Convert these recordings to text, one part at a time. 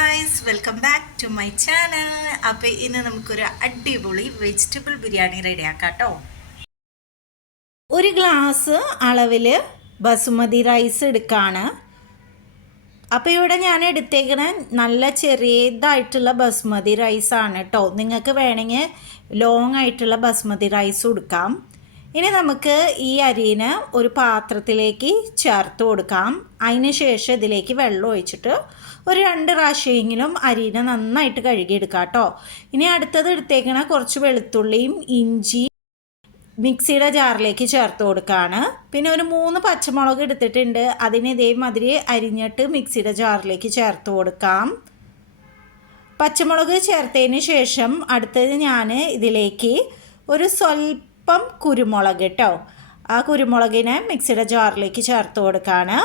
Guys welcome back to my channel അപ്പോൾ ഇന്ന് നമുക്കൊരു അടിപൊളി വെജിറ്റബിൾ ബിരിയാണി റെഡിയാക്കാം കേട്ടോ. ഒരു ഗ്ലാസ് അളവിൽ ബസുമതി റൈസ് എടുക്കാണ്. അപ്പോൾ ഇവിടെ ഞാൻ എടുത്തേക്കണ നല്ല ചെറിയതായിട്ടുള്ള ബസുമതി റൈസാണ് കേട്ടോ. നിങ്ങൾക്ക് വേണമെങ്കിൽ ലോങ് ആയിട്ടുള്ള ബസുമതി റൈസ് കൊടുക്കാം ഇനി നമുക്ക് ഈ അരിനെ ഒരു പാത്രത്തിലേക്ക് ചേർത്ത് കൊടുക്കാം. അതിന് ശേഷം ഇതിലേക്ക് വെള്ളം ഒഴിച്ചിട്ട് ഒരു രണ്ട് പ്രാവശ്യമെങ്കിലും അരിനെ നന്നായിട്ട് കഴുകിയെടുക്കാം കേട്ടോ. ഇനി അടുത്തത് എടുത്തേക്കണ കുറച്ച് വെളുത്തുള്ളിയും ഇഞ്ചി മിക്സിയുടെ ജാറിലേക്ക് ചേർത്ത് കൊടുക്കുകയാണ് പിന്നെ ഒരു മൂന്ന് പച്ചമുളക് എടുത്തിട്ടുണ്ട്. അതിന് ഇതേമാതിരി അരിഞ്ഞിട്ട് മിക്സിയുടെ ജാറിലേക്ക് ചേർത്ത് കൊടുക്കാം. പച്ചമുളക് ചേർത്തതിന് ശേഷം അടുത്തത് ഞാൻ ഇതിലേക്ക് ഒരു സ്വല്പം കുരുമുളക് കേട്ടോ ആ കുരുമുളകിനെ മിക്സിയുടെ ജാറിലേക്ക് ചേർത്ത് കൊടുക്കുകയാണ്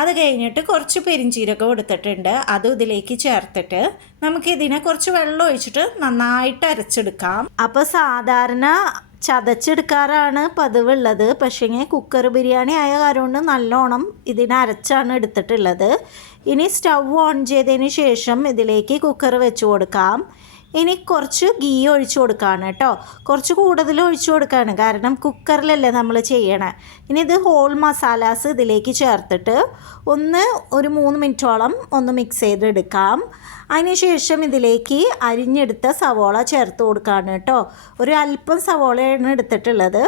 അത് കഴിഞ്ഞിട്ട് കുറച്ച് പെരിഞ്ചീരകം എടുത്തിട്ടുണ്ട്. അതും ഇതിലേക്ക് ചേർത്തിട്ട് നമുക്കിതിനെ കുറച്ച് വെള്ളം ഒഴിച്ചിട്ട് നന്നായിട്ട് അരച്ചെടുക്കാം. അപ്പോൾ സാധാരണ ചതച്ചെടുക്കാറാണ് പതിവുള്ളത്. പക്ഷേ കുക്കർ ബിരിയാണി ആയ കാരണം നല്ലോണം ഇതിനെ അരച്ചാണ് എടുത്തിട്ടുള്ളത്. ഇനി സ്റ്റൗ ഓൺ ചെയ്തതിന് ശേഷം ഇതിലേക്ക് കുക്കർ വെച്ച് കൊടുക്കാം. ഇനി കുറച്ച് ഗീ ഒഴിച്ചു കൊടുക്കുകയാണ് കേട്ടോ. കുറച്ച് കൂടുതൽ ഒഴിച്ചു കൊടുക്കുകയാണ് കാരണം കുക്കറിലല്ലേ നമ്മൾ ചെയ്യണേ. ഇനി ഇത് ഹോൾ മസാലാസ് ഇതിലേക്ക് ചേർത്തിട്ട് ഒന്ന് ഒരു മൂന്ന് മിനിറ്റോളം ഒന്ന് മിക്സ് ചെയ്തെടുക്കാം. അതിനുശേഷം ഇതിലേക്ക് അരിഞ്ഞെടുത്ത സവോള ചേർത്ത് കൊടുക്കുകയാണ് കേട്ടോ. ഒരു അല്പം സവോളയാണ് എടുത്തിട്ടുള്ളത്.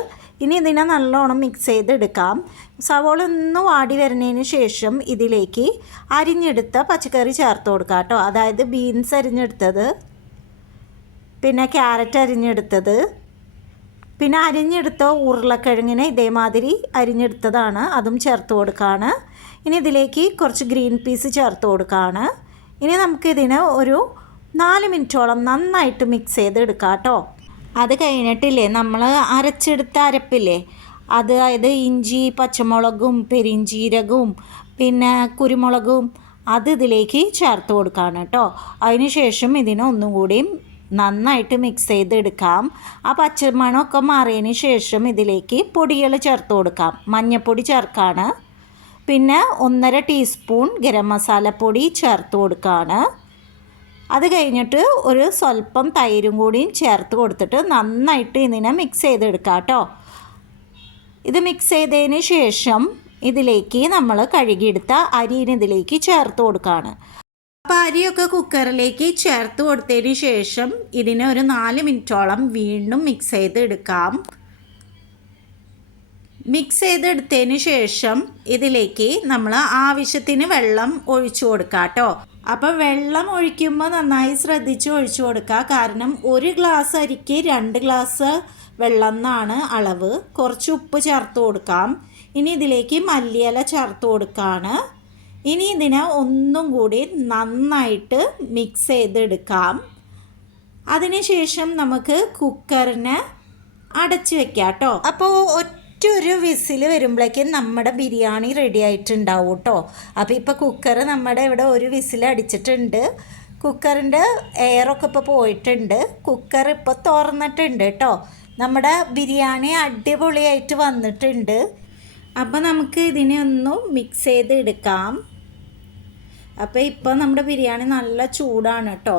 ഇനി ഇതിനെ നല്ലോണം മിക്സ് ചെയ്തെടുക്കാം. സവോള ഒന്ന് വാടി വരുന്നതിന് ശേഷം ഇതിലേക്ക് അരിഞ്ഞെടുത്ത പച്ചക്കറി ചേർത്ത് കൊടുക്കാം കേട്ടോ. അതായത് ബീൻസ് അരിഞ്ഞെടുത്തത്. പിന്നെ ക്യാരറ്റ് അരിഞ്ഞെടുത്തത്. പിന്നെ അരിഞ്ഞെടുത്ത ഉരുളക്കിഴങ്ങിനെ ഇതേമാതിരി അരിഞ്ഞെടുത്തതാണ്. അതും ചേർത്ത് കൊടുക്കുകയാണ് ഇനി ഇതിലേക്ക് കുറച്ച് ഗ്രീൻ പീസ് ചേർത്ത് കൊടുക്കുകയാണ് ഇനി നമുക്കിതിന് ഒരു നാല് മിനിറ്റോളം നന്നായിട്ട് മിക്സ് ചെയ്ത് എടുക്കാം കേട്ടോ. അത് കഴിഞ്ഞിട്ടില്ലേ നമ്മൾ അരച്ചെടുത്ത അരപ്പില്ലേ? അതായത് ഇഞ്ചി പച്ചമുളകും പെരിഞ്ചീരകവും പിന്നെ കുരുമുളകും അത് ഇതിലേക്ക് ചേർത്ത് കൊടുക്കുകയാണ് കേട്ടോ. അതിന് ശേഷം ഇതിനെ ഒന്നും കൂടിയും നന്നായിട്ട് മിക്സ് ചെയ്തെടുക്കാം. ആ പച്ചമണമൊക്കെ മാറിയതിന് ശേഷം ഇതിലേക്ക് പൊടികൾ ചേർത്ത് കൊടുക്കാം. മഞ്ഞൾപ്പൊടി ചേർക്കാണ്. പിന്നെ ഒന്നര ടീസ്പൂൺ ഗരം മസാലപ്പൊടി ചേർത്ത് കൊടുക്കുകയാണ് അത് കഴിഞ്ഞിട്ട് ഒരു സ്വല്പം തൈരും കൂടിയും ചേർത്ത് കൊടുത്തിട്ട് നന്നായിട്ട് ഇതിനെ മിക്സ് ചെയ്തെടുക്കാം കേട്ടോ. ഇത് മിക്സ് ചെയ്തതിന് ശേഷം ഇതിലേക്ക് നമ്മൾ കഴുകിയെടുത്ത അരിന് ഇതിലേക്ക് ചേർത്ത് കൊടുക്കുകയാണ് അപ്പോൾ അരിയൊക്കെ കുക്കറിലേക്ക് ചേർത്ത് കൊടുത്തതിന് ശേഷം ഇതിനെ ഒരു നാല് മിനിറ്റോളം വീണ്ടും മിക്സ് ചെയ്ത് എടുക്കാം മിക്സ് ചെയ്തെടുത്തതിന് ശേഷം ഇതിലേക്ക് നമ്മൾ ആവശ്യത്തിന് വെള്ളം ഒഴിച്ചു കൊടുക്കാം കേട്ടോ അപ്പോൾ വെള്ളം ഒഴിക്കുമ്പോൾ നന്നായി ശ്രദ്ധിച്ച് ഒഴിച്ചു കൊടുക്കുക കാരണം ഒരു ഗ്ലാസ് അരിക്ക് രണ്ട് ഗ്ലാസ് വെള്ളം എന്നാണ് അളവ്. കുറച്ച് ഉപ്പ് ചേർത്ത് കൊടുക്കാം. ഇനി ഇതിലേക്ക് മല്ലിയില ചേർത്ത് കൊടുക്കുകയാണ് ഇനി ഇതിനെ ഒന്നും കൂടി നന്നായിട്ട് മിക്സ് ചെയ്തെടുക്കാം. അതിനുശേഷം നമുക്ക് കുക്കറിന് അടച്ച് വെക്കാം കേട്ടോ. അപ്പോൾ ഒറ്റ ഒരു വിസിൽ വരുമ്പോഴേക്കും നമ്മുടെ ബിരിയാണി റെഡി ആയിട്ടുണ്ടാവും കേട്ടോ. അപ്പോൾ ഇപ്പോൾ കുക്കർ നമ്മുടെ ഇവിടെ ഒരു വിസിൽ അടിച്ചിട്ടുണ്ട്. കുക്കറിന്റെ എയറൊക്കെ ഇപ്പോൾ പോയിട്ടുണ്ട്. കുക്കർ ഇപ്പോൾ തുറന്നിട്ടുണ്ട് കേട്ടോ. നമ്മുടെ ബിരിയാണി അടിപൊളിയായിട്ട് വന്നിട്ടുണ്ട്. അപ്പോൾ നമുക്ക് ഇതിനെ ഒന്ന് മിക്സ് ചെയ്ത് എടുക്കാം അപ്പോൾ ഇപ്പോൾ നമ്മുടെ ബിരിയാണി നല്ല ചൂടാണ് കേട്ടോ.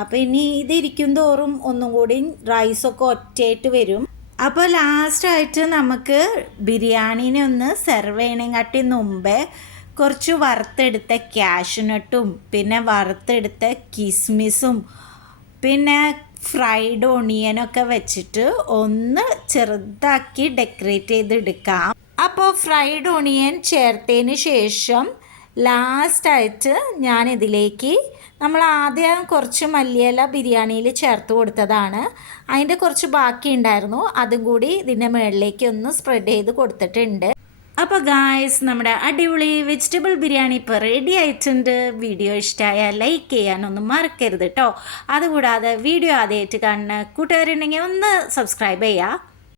അപ്പോൾ ഇനി ഇതിരിക്കും തോറും ഒന്നും കൂടി റൈസൊക്കെ ഒറ്റയായിട്ട് വരും. അപ്പോൾ ലാസ്റ്റായിട്ട് നമുക്ക് ബിരിയാണീനെ ഒന്ന് സെർവ് ചെയ്യണേക്കാട്ടി മുമ്പേ കുറച്ച് വറുത്തെടുത്ത ക്യാഷ്നട്ടും പിന്നെ വറുത്തെടുത്ത കിസ്മിസും പിന്നെ ഫ്രൈഡ് ഒണിയനൊക്കെ വെച്ചിട്ട് ഒന്ന് ചെറുതാക്കി ഡെക്കറേറ്റ് ചെയ്തെടുക്കാം. അപ്പോൾ ഫ്രൈഡ് ഒണിയൻ ചേർത്തതിന് ശേഷം ലാസ്റ്റായിട്ട് ഞാനിതിലേക്ക് നമ്മൾ ആദ്യം കുറച്ച് മല്ലിയില ബിരിയാണിയിൽ ചേർത്ത് കൊടുത്തതാണ്. അതിന്റെ കുറച്ച് ബാക്കി ഉണ്ടായിരുന്നു. അതും കൂടി ഇതിന്റെ മുകളിലേക്ക് ഒന്ന് സ്പ്രെഡ് ചെയ്ത് കൊടുത്തിട്ടുണ്ട്. അപ്പോൾ ഗായ്സ് നമ്മുടെ അടിപൊളി വെജിറ്റബിൾ ബിരിയാണി ഇപ്പോൾ റെഡി ആയിട്ടുണ്ട്. വീഡിയോ ഇഷ്ടമായാൽ ലൈക്ക് ചെയ്യാനൊന്നും മറക്കരുത് കേട്ടോ അതുകൂടാതെ വീഡിയോ ആദ്യമായിട്ട് കാണുന്ന കൂട്ടുകാരുണ്ടെങ്കിൽ ഒന്ന് സബ്സ്ക്രൈബ് ചെയ്യുക.